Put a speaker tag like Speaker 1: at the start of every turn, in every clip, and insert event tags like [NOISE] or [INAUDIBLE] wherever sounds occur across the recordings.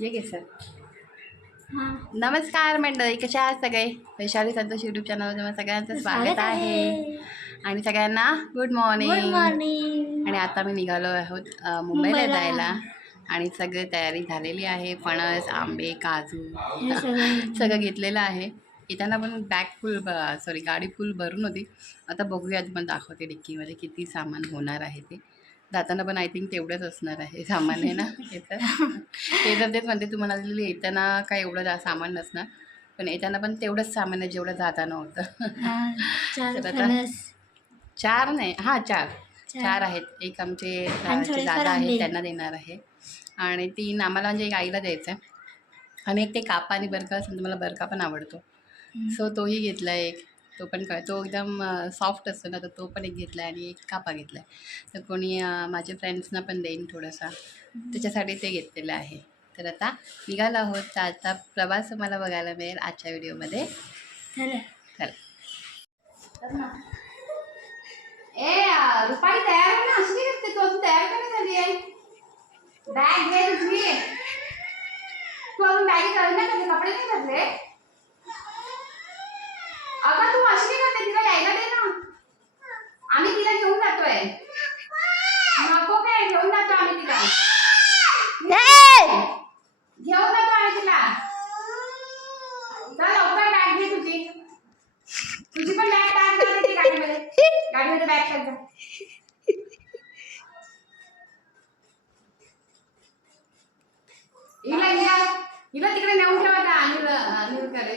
Speaker 1: ये घे सर. नमस्कार मंडळी कशा आहात सगळे? वैशाली संतोष यूट्यूब चॅनलवर तुम्हाला सगळ्यांचं स्वागत आहे. आणि सगळ्यांना गुड मॉर्निंग आणि आता मी निघालो आहोत मुंबईला. जायला. आणि सगळी तयारी झालेली आहे. फणस आंबे काजू.
Speaker 2: सगळं.
Speaker 1: सगळं घेतलेलं आहे. येताना पण बॅग फुल सॉरी गाडी फुल भरून होती. आता बघूया पण दाखवते डिक्कीमध्ये किती सामान होणार आहे ते. जाताना पण आय थिंक तेवढंच असणार आहे सामान आहे ना? येतं ते जर तेच म्हणते तू म्हणालेली येताना काय एवढं जा सामान नसणार. पण येताना पण तेवढंच सामान आहे जेवढं जाताना होतं.
Speaker 2: चार
Speaker 1: तर आता-
Speaker 2: फणस
Speaker 1: चार नाही हां चार.
Speaker 2: चार.
Speaker 1: आहेत. एक आमचे दादा. आहेत त्यांना देणार आहे. आणि तीन आम्हाला म्हणजे एक आईला द्यायचं आहे आणि एक ते कापा आणि बरका असेल तर मला बरका पण आवडतो. सो तोही घेतला एक. तो पण काय तो एकदम सॉफ्ट असतो ना तर तो पण एक घेतला आहे आणि एक कापा घेतला आहे तर कोणी माझ्या फ्रेंड्सना पण देईन थोडासा. त्याच्यासाठी ते घेतलेलं आहे. तर आता निघालो आहोत. तर आता प्रवास मला बघायला मिळेल आजच्या व्हिडिओमध्ये.
Speaker 2: चला.
Speaker 1: ए रुपाली तयार आहे ना. अशी काय करते तू अजून तयार का नाही झाली आहे बॅग घे तुझी तू अजून बॅगी घाल ना त्याचे कपडे नाही घातले? अगं तू अशी काय करते तिला यायला दे ना. आम्ही तिला घेऊन जातोय. नको काय घेऊन जातो आम्ही तिला. घेऊन जातो आम्ही तिला. चल लवकर बॅग घे तुझी. तुझी पण बॅग टाक गाडीमध्ये. गाडीमध्ये बॅग टाक जा. हिला हिला हिला तिकडे नेऊन ठेवा त्या अनिल अनिल करे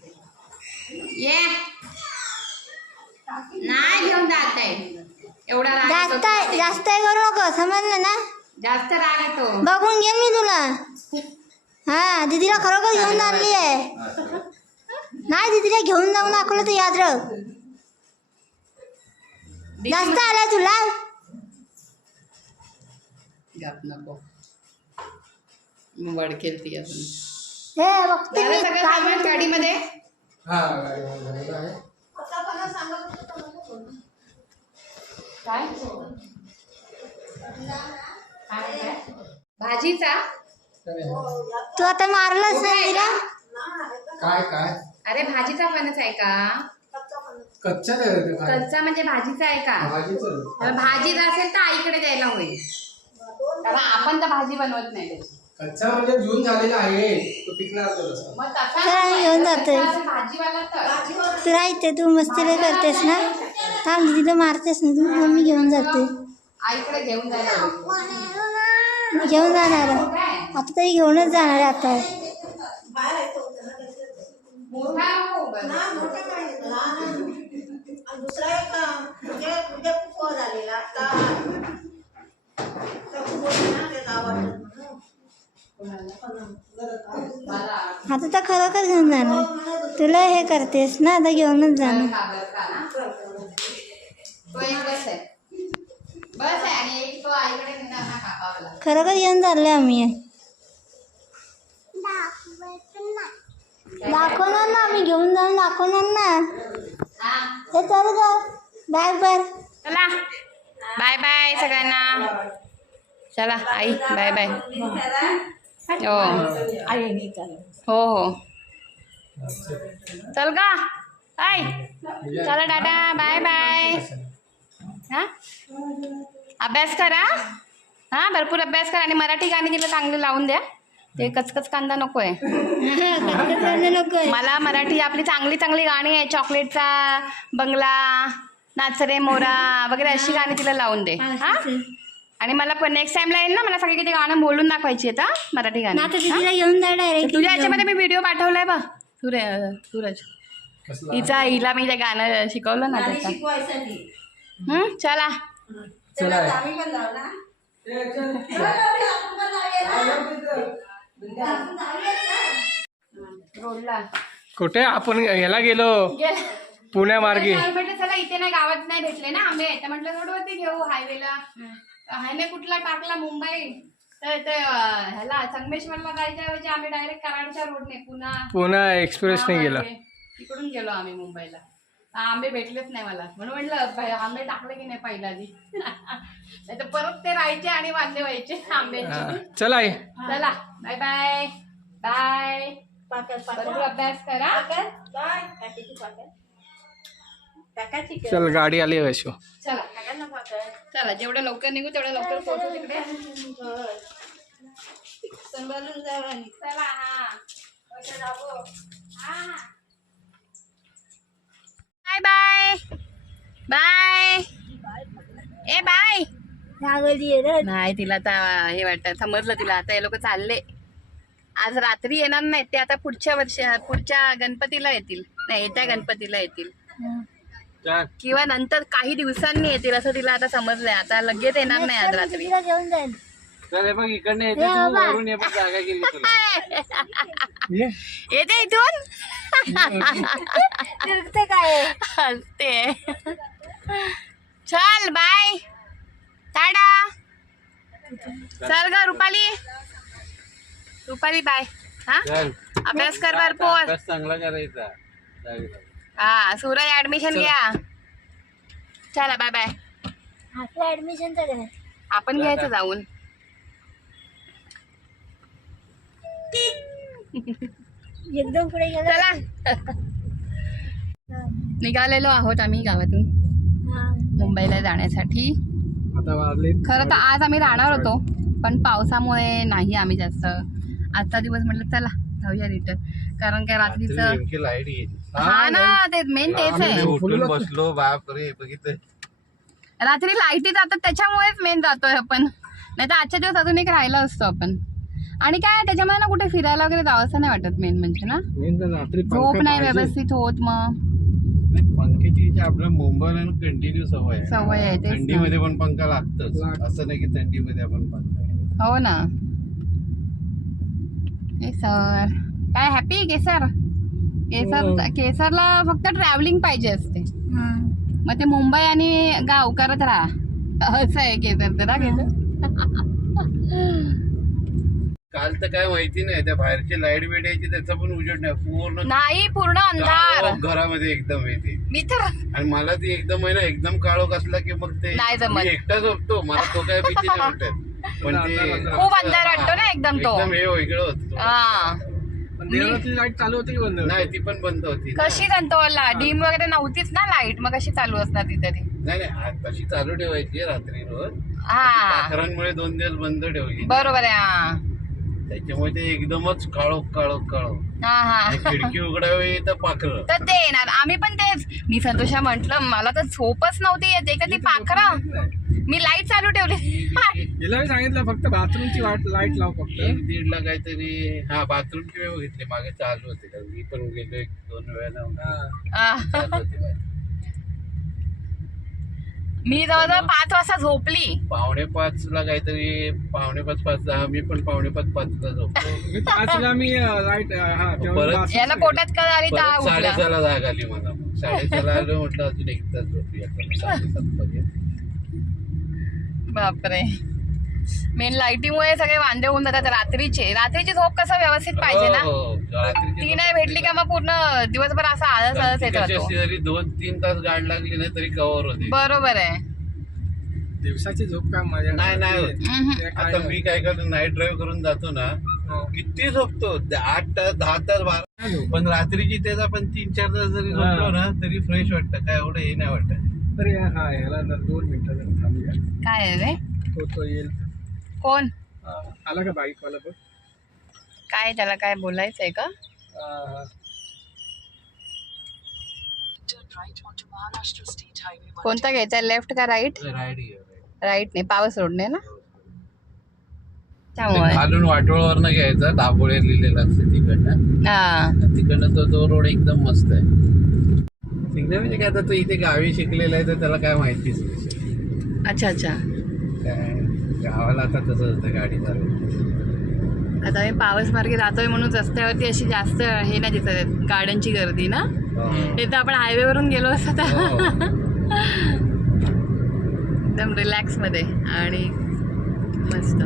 Speaker 1: ये. नाही घेऊन जाते एवढा राग येतो
Speaker 2: जास्त. जास्त हे करू नको समजलं ना?
Speaker 1: जास्त राग येतो.
Speaker 2: बघून घे मी तुला. हा दीदीला खरोखर घेऊन आणली आहे. नाही दीदीला घेऊन जाऊन दाखवलं तर याद जास्त आला तुला?
Speaker 1: नको. वडकेल ती अजून.
Speaker 2: हे बघते
Speaker 1: झालं
Speaker 2: मी
Speaker 1: सगळं
Speaker 2: काय
Speaker 1: सामान गाडीमध्ये
Speaker 3: हा गाडीमध्ये झालेलं आहे.
Speaker 1: काय? काय काय? भाजीचा?
Speaker 3: तर हे-
Speaker 2: तू आता मारलंच नाही तिला
Speaker 3: काय काय?
Speaker 1: अरे भाजीचा फणस आहे का?
Speaker 3: कच्चा काय
Speaker 1: कच्चा म्हणजे भाजीचा आहे का?
Speaker 3: भाजीचं
Speaker 1: भाजीचा असेल तर आईकडे द्यायला होईल. कारण आपण तर भाजी बनवत नाही. त्याची.
Speaker 3: कच्चा म्हणजे जून झालेला आहे तो पिकणार तो तसा.
Speaker 1: मग तसा
Speaker 2: चला, मी घेऊन जाते.
Speaker 1: कच्चा असेल भाजीवाला तर
Speaker 2: तू राहते तू मस्तीला करतेस ना? थांब दीदीला मारतेस ना तू मग मी घेऊन जाते.
Speaker 1: आईकडे घेऊन जायला
Speaker 2: जाणार आहे. आता तरी घेऊनच जाणार आहे आता.
Speaker 1: मोठा नको उगाच.
Speaker 4: दुसरा एक म्हणजे म्हणजे झालेला. आता खूप होते ना ते आवडतात म्हणून
Speaker 1: मला
Speaker 2: आता तर खरोखर घेऊन जाणार तुला हे करतेस ना आता घेऊनच जाणार खरोखर घेऊन चालले आम्ही. दाखवणार ना आम्ही घेऊन जाऊन दाखवणार ना.
Speaker 1: हे
Speaker 2: चल ग बाय भर
Speaker 1: चला. बाय बाय सगळ्यांना. चला आई. बाय बाय हो. हो. हो चल का आई. चला टाटा. Bye bye. हा? अभ्यास करा. हा भरपूर अभ्यास करा आणि मराठी गाणी तिला चांगली लावून द्या. ते कचकच कांदा नको आहे मला मराठी आपली चांगली चांगली गाणी आहे. चॉकलेटचा बंगला नाचरे मोरा वगैरे अशी गाणी तिला लावून दे. हा? आणि मला पण नेक्स्ट टाइमला येईल ना मला सगळी किती गाणं बोलून दाखवायची आहेत हा मराठी गाणी.
Speaker 2: आता
Speaker 1: हा?
Speaker 2: तिला घेऊन जा डायरेक्ट
Speaker 1: तुझ्या याच्यामध्ये मी व्हिडिओ पाठवलाय बा सूर्य सूरज.
Speaker 3: कसला?
Speaker 1: हिचा हिला मी ते गाणं शिकवलं ना त्याचा.
Speaker 4: शिकवायसाठी.
Speaker 1: हं? चला.
Speaker 3: चला.
Speaker 4: आम्ही पण लावू ना. चला, लावूया, आपण पण लावूया ना. आपण लावूया ना.
Speaker 1: रोडला.
Speaker 3: कुठे? आपण ह्याला गेलो. पुण्यामार्गे
Speaker 1: म्हटलं चला इथे नाही गावात नाही भेटले ना आंबे. तर म्हटलं रोडवरती घेऊ हायवेला हायवे कुठला टाकला मुंबई? तर ते ह्याला संगमेश्वरला जायच्या ऐवजी आम्ही डायरेक्ट कराडच्या रोडने पुन्हा
Speaker 3: पुन्हा एक्सप्रेसने गेला.
Speaker 1: तिकडून गेलो आम्ही मुंबईला. आंबे भेटलेच नाही मला. म्हणून म्हटलं "बाई, आंबे टाकले की नाही पहिला आधी [LAUGHS] नाही तर परत ते राहायचे आणि वांदे व्हायचे आंब्याचे.
Speaker 3: हा. चला
Speaker 1: चला बाय बाय बाय अभ्यास करा.
Speaker 4: बाय.
Speaker 3: चल गाडी आली वैशू.
Speaker 1: चला
Speaker 4: काकांना पाकळ
Speaker 1: चला जेवढं लवकर निघू तेवढं लवकर पोहोचू तिकडे.
Speaker 4: सांभाळून जावा
Speaker 1: चला हा. हा. Bye bye. बाय. ए बाय. नाही तिला आता हे वाटतं समजलं तिला. आता हे लोक चालले. आज रात्री येणार नाहीत ते आता पुढच्या वर्षी पुढच्या गणपतीला येतील. नाही येत्या गणपतीला येतील. किंवा नंतर काही दिवसांनी येतील असं तिला आता समजलंय. आता लगेच येणार नाही आज रात्री.
Speaker 2: दीदीला घेऊन जाईल.
Speaker 3: बघ इकडनं
Speaker 2: येते तू, वरून
Speaker 3: ये जागा गेली
Speaker 1: येते इथून?
Speaker 2: फिरते काय
Speaker 1: हसते. चल बाय. टाटा. चल ग रुपाली. रुपाली बाय. हा? अभ्यास कर भरपूर.
Speaker 3: चांगला करायचा.
Speaker 1: हा सूरज ऍडमिशन घ्या. चला बाय बाय
Speaker 2: आपलं करायचं
Speaker 1: आपण घ्यायचं जाऊन.
Speaker 2: एकदम पुढे गेलं.
Speaker 1: चला. निघालेलो आहोत आम्ही गावातून.
Speaker 2: हा.
Speaker 1: मुंबईला जाण्यासाठी.
Speaker 3: आता वाजले.
Speaker 1: खरं तर आज आम्ही राहणार होतो पण पावसामुळे नाही आम्ही जास्त. आजचा दिवस म्हटलं चला जाऊया रिटर्न कारण काय रात्रीचं
Speaker 5: नेमकी लाइट येईल
Speaker 1: हा ना ते मेन तेच आहे.
Speaker 5: उठून बसलो बाप रे बघितलं.
Speaker 1: रात्री लाईटी जातात त्याच्यामुळेच मेन जातोय आपण. नाही तर आजच्या दिवस अजून एक राहिला असतो आपण. आणि काय त्याच्यामुळे ना कुठे फिरायला वगैरे जावंसं नाही वाटत मेन म्हणजे ना.
Speaker 3: मेन तर रात्री
Speaker 1: झोप नाही व्यवस्थित होत मग.
Speaker 5: नाही, पंख्याची इथे आपल्या मुंबईला कंटिन्यू सवय आहे.
Speaker 1: सवय आहे तेच ना.
Speaker 5: थंडीमध्ये पण पंखा लागतच. असं नाही की थंडीमध्ये आपण पंखा
Speaker 1: हो ना. केसर. काय हॅपी केसर? केसर केसरला फक्त ट्रॅव्हलिंग पाहिजे असते.
Speaker 2: हा.
Speaker 1: मग ते मुंबई आणि गाव करत राहा. असं आहे केसर? तर [LAUGHS]
Speaker 5: काल तर काय माहिती नाही त्या बाहेरची लाइट वेट यायची त्याचा पण उजेड नाही पूर्ण
Speaker 1: नाही पूर्ण अंधार.
Speaker 5: घरामध्ये एकदम येते
Speaker 1: मी तर
Speaker 5: आणि मला ती एकदम आहे ना एकदम काळोख असला की मग ते
Speaker 1: नाही जमत.
Speaker 5: मी एकटा झोपतो मला तो काय भीती नाही वाटत. [LAUGHS] पण ते
Speaker 1: खूप अंधार वाटतो ना एकदम तो.
Speaker 5: एकदम हे वेगळं होतं
Speaker 1: हा.
Speaker 3: लाइट चालू होती की बंद होती?
Speaker 5: नाही ती पण बंद होती.
Speaker 1: कशी जनतोला डीम वगैरे नव्हतीच ना लाइट? मग कशी चालू असणार ती तरी?
Speaker 5: नाही नाही आ- तशी चालू ठेवायची रात्री रोज.
Speaker 1: हा.
Speaker 5: पाखरांमुळे दोन दिवस बंद ठेवली.
Speaker 1: बरोबर आहे हा.
Speaker 5: त्याच्यामुळे ते एकदमच काळोख काळोख काळोख
Speaker 1: हा हा.
Speaker 5: खिडकी उघडावी तर पाखर.
Speaker 1: तर ते येणार. आम्ही पण तेच. मी संतोषा म्हंटल मला तर झोपच नव्हती येते. का ती पाखरा. मी लाइट चालू ठेवली.
Speaker 3: हिला मी सांगितलं फक्त बाथरूमची वाट लाइट लाव फक्त.
Speaker 5: एक दीड ला काहीतरी हा बाथरूमची वेळ बघितली. मागे चालू होते. का मी पण गेलो एक दोन वेळा
Speaker 1: आ,
Speaker 5: चालू होते बाहेर.
Speaker 1: मी जवळजवळ पाच वाजता झोपली.
Speaker 5: पावणे पाच ला काहीतरी पावणे पाच पाच दहा मी पण पावणे पाच पाच ला झोपतो
Speaker 3: मी पाचला मी लाइट हा तेव्हा
Speaker 5: परत-
Speaker 3: बाथरूम-
Speaker 1: याला पोटात कळ आली दहा
Speaker 5: परत
Speaker 1: उठला?
Speaker 5: साडेसहाला जाग आली मला. मग साडेसहाला आलो म्हटलं अजून एक तास झोपूया. चला, साडेसात पर्यंत
Speaker 1: बापरे. मेन लाईटीमुळे सगळे वांदे होऊन जातात रात्रीचे. रात्रीची झोप कसं व्यवस्थित पाहिजे ना?
Speaker 5: हो, हो.
Speaker 1: ती नाही भेटली का मग पूर्ण दिवसभर असा आळस आळस येत राहतो.
Speaker 5: तरी दोन तीन तास गाड लागली ना तरी कव्हर होते.
Speaker 1: बरोबर आहे.
Speaker 3: दिवसाची झोप काय माझ्या
Speaker 5: नाही नाही होत.
Speaker 1: हम्म.
Speaker 5: आता
Speaker 3: नाही.
Speaker 5: मी काय करतो नाईट ड्राईव्ह करून जातो ना
Speaker 3: हो.
Speaker 5: किती झोपतो? द- आठ तास दहा तास बारा पण रात्रीची त्याचा पण तीन चार तास जरी झोपलो ना तरी फ्रेश वाटतं. काय एवढं हे नाही वाटत.
Speaker 3: तरी हा ह्याला जर दोन मिनिटं जर थांबूया.
Speaker 1: काय आहे रे?
Speaker 3: तो तो येईल.
Speaker 1: कोण?
Speaker 3: हा. आला का बाईक वाला बघ?
Speaker 1: काय त्याला काय बोलायचंय का?
Speaker 3: हा.
Speaker 1: कोणता घ्यायचा लेफ्ट का राईट
Speaker 5: राईट
Speaker 1: राईट नाही. पावस रोडने ना? त्यामुळे.
Speaker 5: खालून वाटोळवरनं घ्यायचा दाबोळे लिहिलेलं असते तिकडनं.
Speaker 1: हा.
Speaker 5: तिकडनं तो तो रोड एकदम मस्त आहे. शिकणे म्हणजे काय? आता तो इथे गावी शिकलेला आहे तर त्याला काय माहितीच नाही.
Speaker 1: अच्छा अच्छा.
Speaker 5: काय? गावाला आता तसं असतं गाडी चालवत.
Speaker 1: आता आम्ही पावस मार्गे जातोय म्हणून रस्त्यावरती अशी जास्त हे नाही दिसत गाड्यांची गर्दी ना. हे. तर आपण हायवेवरून गेलो असतो एकदम रिलॅक्समध्ये आणि मस्त.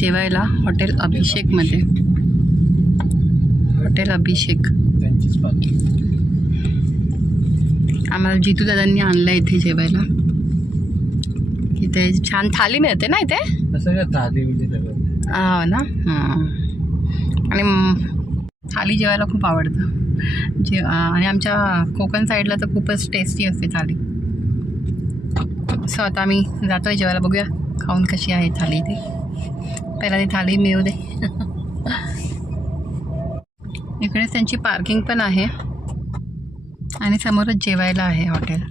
Speaker 1: जेवायला हॉटेल अभिषेकमध्ये. हॉटेल अभिषेक. आम्हाला जितू दादांनी आणलं इथे जेवायला. इथे छान थाली मिळते ना इथे?
Speaker 3: बिली सगळं?
Speaker 1: हो ना? हां. आणि थाली जेवायला खूप आवडतं. जे आणि आमच्या कोकण साईडला तर खूपच टेस्टी असते थाली. सो आता आम्ही जातो आहे जेवायला. बघूया खाऊन कशी आहे थाली ती पहिला ती थाळी मिळू दे इकडे त्यांची पार्किंग पण आहे. आणि समोरच जेवायला आहे हॉटेल.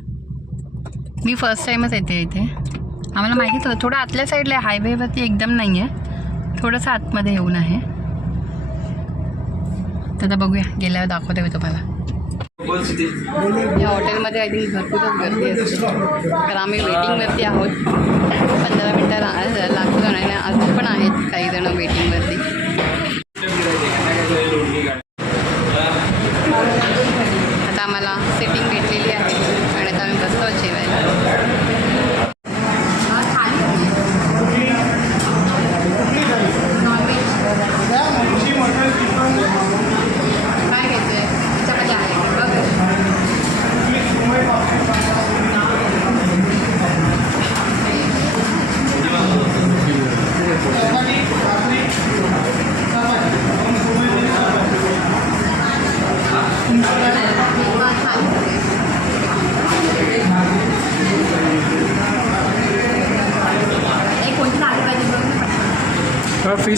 Speaker 1: मी फर्स्ट टाईमच येते इथे. आम्हाला माहीत होतं थोडं आतल्या साईडला आहे. हायवेवरती एकदम नाही आहे थोडंसं आतमध्ये येऊन आहे. तर बघूया गेल्यावर दाखवते मी तुम्हाला. या हॉटेलमध्ये आय थिंक भरपूरच गर्दी असते. तर आम्ही वेटिंगवरती आहोत. पंधरा मिनटं ला लागतो ना अजून पण आहेत काही जण वेटिंगवरती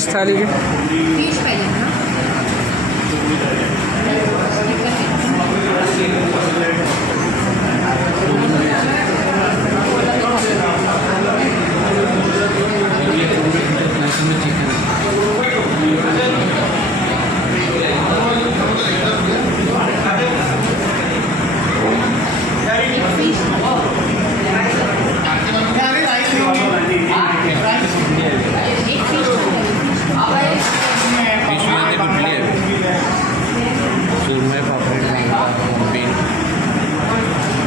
Speaker 1: बघ ना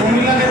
Speaker 3: মহিলাদের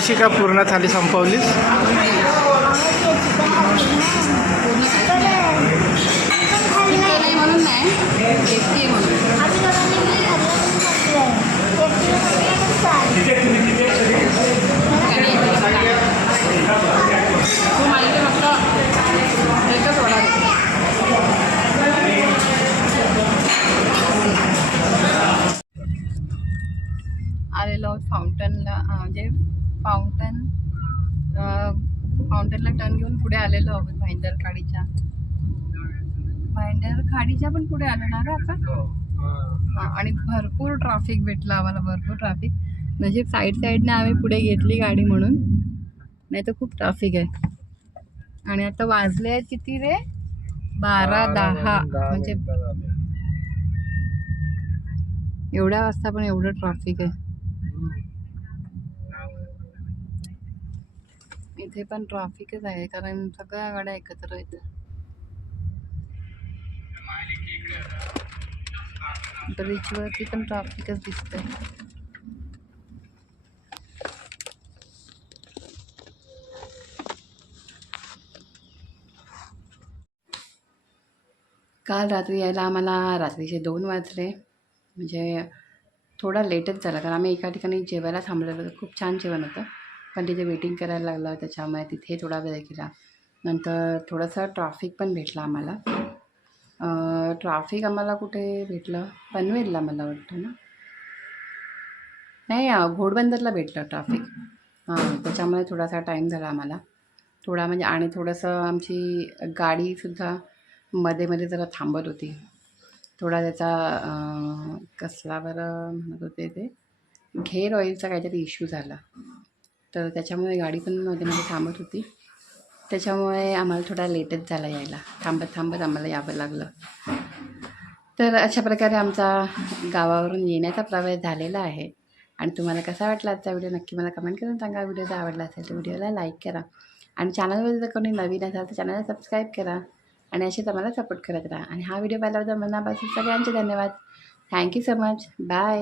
Speaker 3: कशी का पूर्ण थाली संपवलीस?
Speaker 1: म्हणून नाही खाडीच्या पण पुढे आलो ना आपण हा, आणि भरपूर ट्रॅफिक भेटलं आम्हाला भरपूर ट्रॅफिक म्हणजे साईड साईडने आम्ही पुढे घेतली गाडी म्हणून. नाही तर खूप ट्रॅफिक आहे. आणि आता वाजले आहेत किती रे? बारा दहा. म्हणजे एवढ्या वाजता पण एवढं ट्रॅफिक आहे. इथे पण ट्रॅफिकच आहे कारण सगळ्या गाड्या एकत्र आहेत. ब्रिजवरती पण ट्राफिकच दिसतंय. काल रात्री यायला आम्हाला रात्रीचे दोन वाजले. म्हणजे थोडा लेटच झाला कारण आम्ही एका ठिकाणी जेवायला थांबलेलं होतं. खूप छान जेवण होतं. पण तिथे वेटिंग करायला लागलं त्याच्यामुळे तिथे थोडा वेळ गेला. नंतर थोडंसं ट्रॅफिक पण भेटला आम्हाला. ट्राफिक आम्हाला कुठे भेटलं? पनवेलला मला वाटतं ना? नाही घोडबंदरला भेटलं ट्राफिक हां त्याच्यामुळे थोडासा टाईम झाला आम्हाला. थोडा म्हणजे आणि थोडंसं आमची गाडीसुद्धा मध्ये मध्ये जरा थांबत होती. थोडा त्याचा कसला बरं म्हणत होते ते? घेर ऑइलचा काहीतरी इश्यू झाला. तर त्याच्यामुळे गाडी पण मध्ये मध्ये थांबत होती. त्याच्यामुळे आम्हाला थोडा लेटच झाला यायला. थांबत थांबत आम्हाला यावं लागलं. तर अशा प्रकारे आमचा गावावरून येण्याचा प्रवास झालेला आहे. आणि तुम्हाला कसा वाटला आजचा व्हिडिओ नक्की मला कमेंट करून सांगा. व्हिडिओ जर आवडला असेल तर व्हिडिओला लाईक करा. आणि चॅनलवर जर कोणी नवीन असाल तर चॅनलला सबस्क्राईब करा. आणि असेच आम्हाला सपोर्ट करत राहा. आणि हा व्हिडिओ पाहिल्याबद्दल मनापासून सगळ्यांचे धन्यवाद. Thank you so much bye